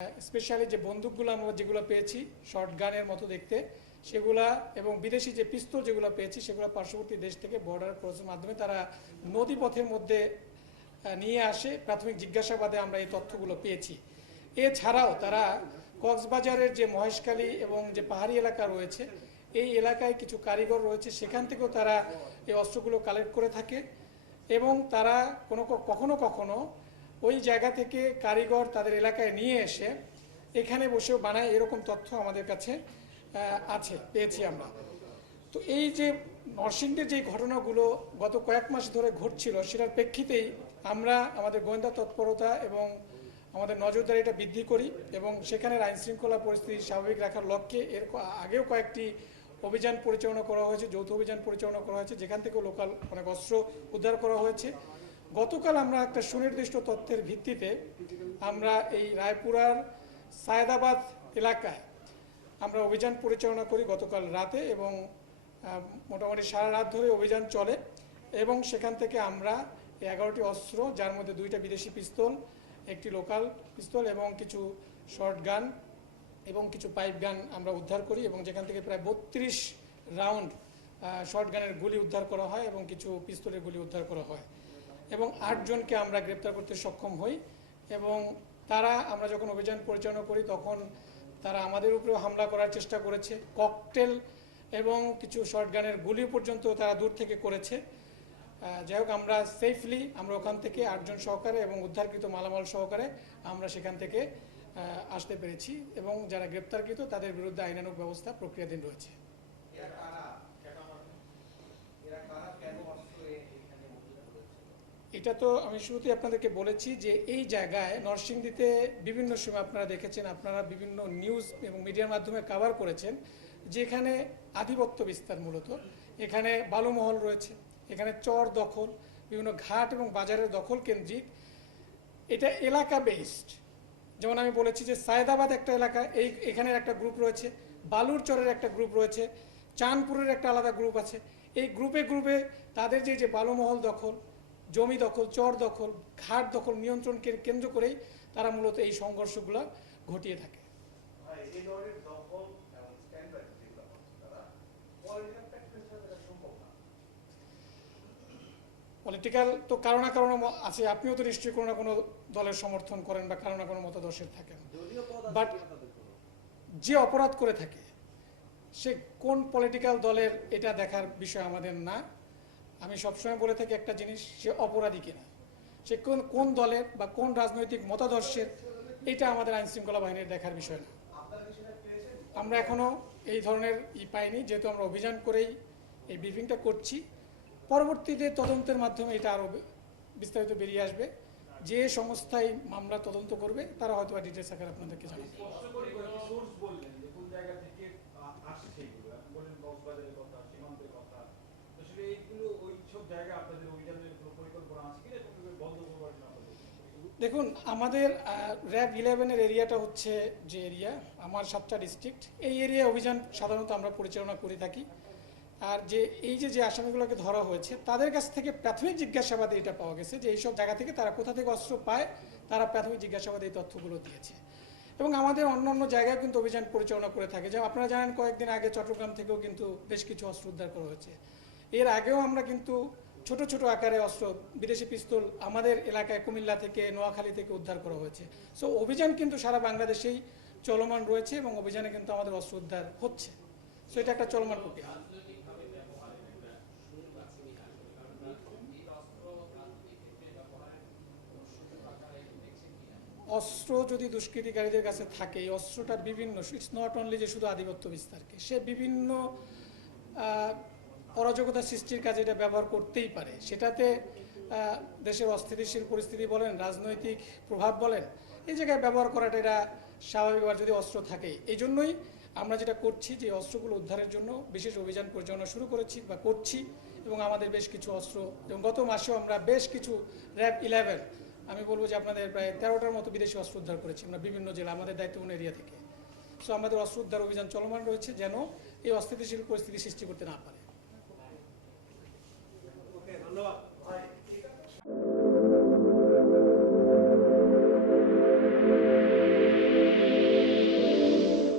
Specially যে বন্দুকগুলো আমরা যেগুলো পেয়েছি শর্ট গানের মতো দেখতে সেগুলা এবং বিদেশি যে পিস্তল যেগুলো পেয়েছি সেগুলো পার্শ্ববর্তী দেশ থেকে বর্ডার ক্রসের মাধ্যমে তারা নদীপথের মধ্যে নিয়ে আসে। প্রাথমিক জিজ্ঞাসাবাদে আমরা এই তথ্যগুলো পেয়েছি। এছাড়াও তারা কক্সবাজারের যে মহেশখালী এবং যে পাহাড়ি এলাকা রয়েছে এই এলাকায় কিছু কারিগর রয়েছে, সেখান থেকেও তারা এই অস্ত্রগুলো কালেক্ট করে থাকে এবং তারা কখনো কখনো ওই জায়গা থেকে কারিগর তাদের এলাকায় নিয়ে এসে এখানে বসেও বানায়, এরকম তথ্য আমাদের কাছে পেয়েছি আমরা। তো এই যে নরসিংদীর যে ঘটনাগুলো গত কয়েক মাস ধরে ঘটছিল সেটার প্রেক্ষিতেই আমরা আমাদের গোয়েন্দা তৎপরতা এবং আমাদের নজরদারিটা বৃদ্ধি করি এবং সেখানের আইন শৃঙ্খলা পরিস্থিতি স্বাভাবিক রাখার লক্ষ্যে এর আগেও কয়েকটি অভিযান পরিচালনা করা হয়েছে, যৌথ অভিযান পরিচালনা করা হয়েছে, যেখান থেকে লোকাল অনেক অস্ত্র উদ্ধার করা হয়েছে। গতকাল আমরা একটা সুনির্দিষ্ট তথ্যের ভিত্তিতে আমরা এই রায়পুরার সায়েদাবাদ এলাকায় আমরা অভিযান পরিচালনা করি গতকাল রাতে এবং মোটামুটি সারা রাত ধরে অভিযান চলে এবং সেখান থেকে আমরা 11টি অস্ত্র, যার মধ্যে 2টা বিদেশি পিস্তল, একটি লোকাল পিস্তল এবং কিছু শর্ট গান এবং কিছু পাইপ গান আমরা উদ্ধার করি এবং যেখান থেকে প্রায় 32 রাউন্ড শর্ট গানের গুলি উদ্ধার করা হয় এবং কিছু পিস্তলের গুলি উদ্ধার করা হয় এবং 8 জনকে আমরা গ্রেপ্তার করতে সক্ষম হই। এবং আমরা যখন অভিযান পরিচালনা করি তখন তারা আমাদের উপরেও হামলা করার চেষ্টা করেছে, ককটেল এবং কিছু শর্ট গানের গুলি পর্যন্ত তারা দূর থেকে করেছে। যাই হোক, আমরা সেফলি আমরা ওখান থেকে 8 জন সহকারে এবং উদ্ধারকৃত মালামাল সহকারে আমরা সেখান থেকে আসতে পেরেছি এবং যারা গ্রেপ্তারকৃত তাদের বিরুদ্ধে আইনানুগ ব্যবস্থা প্রক্রিয়াধীন রয়েছে। এটা তো আমি শুরুতেই আপনাদেরকে বলেছি যে এই জায়গায় নরসিংদীতে বিভিন্ন সময় আপনারা দেখেছেন, আপনারা বিভিন্ন নিউজ এবং মিডিয়ার মাধ্যমে কভার করেছেন যে এখানে আধিপত্য বিস্তার, মূলত এখানে বালুমহল রয়েছে, এখানে চর দখল, বিভিন্ন ঘাট এবং বাজারের দখল কেন্দ্রিক, এটা এলাকা বেসড। যেমন আমি বলেছি যে সায়েদাবাদ একটা এলাকা, এখানের একটা গ্রুপ রয়েছে, বালুর চরের একটা গ্রুপ রয়েছে, চাঁদপুরের একটা আলাদা গ্রুপ আছে। এই গ্রুপে তাদের যে বালুমহল দখল, জমি দখল, চর দখল, ঘাট দখল নিয়ন্ত্রণকে কেন্দ্র করেই তারা মূলত এই সংঘর্ষগুলো ঘটিয়ে থাকে। পলিটিক্যাল তো কারো না কারো আছে, আপনিও তো নিশ্চয়ই কোনো না কোনো দলের সমর্থন করেন বা কারো না কোনো মতাদর্শের থাকেন, বাট যে অপরাধ করে থাকে সে কোন পলিটিক্যাল দলের এটা দেখার বিষয় আমাদের না। আমি সবসময় বলে থাকি একটা জিনিস, সে অপরাধী কিনা, সে কোন দলের বা কোন রাজনৈতিক মতাদর্শের, এটা আমাদের আইন শৃঙ্খলা বাহিনীর দেখার বিষয় না। আমরা এখনো এই ধরনের পাইনি, যেহেতু আমরা অভিযান করেই এই ব্রিফিংটা করছি। পরবর্তীতে তদন্তের মাধ্যমে এটা আরও বিস্তারিত বেরিয়ে আসবে। যে সংস্থায় মামলা তদন্ত করবে তারা হয়তো ডিটেলস আকারে আপনাদেরকে জানাবে। দেখুন, আমাদের র্যাব 11-এর এরিয়াটা হচ্ছে যে এরিয়া, আমার 7টা ডিস্ট্রিক্ট, এই এরিয়ায় অভিযান সাধারণত আমরা পরিচালনা করে থাকি। আর এই যে আসামিগুলোকে ধরা হয়েছে তাদের কাছ থেকে প্রাথমিক জিজ্ঞাসাবাদে এটা পাওয়া গেছে যে এইসব জায়গা থেকে তারা কোথা থেকে অস্ত্র পায়, তারা প্রাথমিক জিজ্ঞাসাবাদে এই তথ্যগুলো দিয়েছে। এবং আমাদের অন্য জায়গায় কিন্তু অভিযান পরিচালনা করে থাকে, যেমন আপনারা জানেন কয়েকদিন আগে চট্টগ্রাম থেকেও কিন্তু বেশ কিছু অস্ত্র উদ্ধার করা হয়েছে। এর আগেও আমরা কিন্তু ছোট ছোট আকারে অস্ত্র, বিদেশি পিস্তল আমাদের এলাকায় কুমিল্লা থেকে, নোয়াখালী থেকে উদ্ধার করা হয়েছে। সো অভিযান কিন্তু সারা বাংলাদেশেই চলমান রয়েছে এবং অভিযানে কিন্তু আমাদের অস্ত্র উদ্ধার হচ্ছে। সো এটা একটা চলমান প্রক্রিয়া। অস্ত্র যদি দুষ্কৃতিকারীদের কাছে থাকে, এই অস্ত্রটা বিভিন্ন, ইটস নট অনলি যে শুধু আধিপত্য বিস্তারকে, সে বিভিন্ন অরাজকতা সৃষ্টির কাজে এটা ব্যবহার করতেই পারে। সেটাতে দেশের অস্থিতিশীল পরিস্থিতি বলেন, রাজনৈতিক প্রভাব বলেন, এই জায়গায় ব্যবহার করাটা এটা স্বাভাবিক, যদি অস্ত্র থাকে। এই জন্যই আমরা যেটা করছি যে অস্ত্রগুলো উদ্ধারের জন্য বিশেষ অভিযান পরিচালনা শুরু করেছি বা করছি এবং আমাদের বেশ কিছু অস্ত্র, এবং গত মাসেও আমরা বেশ কিছু র্যাব 11, আমি বলবো যে আপনাদের প্রায় 13টার মতো বিদেশি অস্ত্র উদ্ধার করেছি আমরা বিভিন্ন জেলা, আমাদের দায়িত্বপূর্ণ এরিয়া থেকে। সো আমাদের অস্ত্র উদ্ধার অভিযান চলমান রয়েছে যেন এই অস্থিতিশীল পরিস্থিতি সৃষ্টি করতে না পারে। ধন্যবাদ।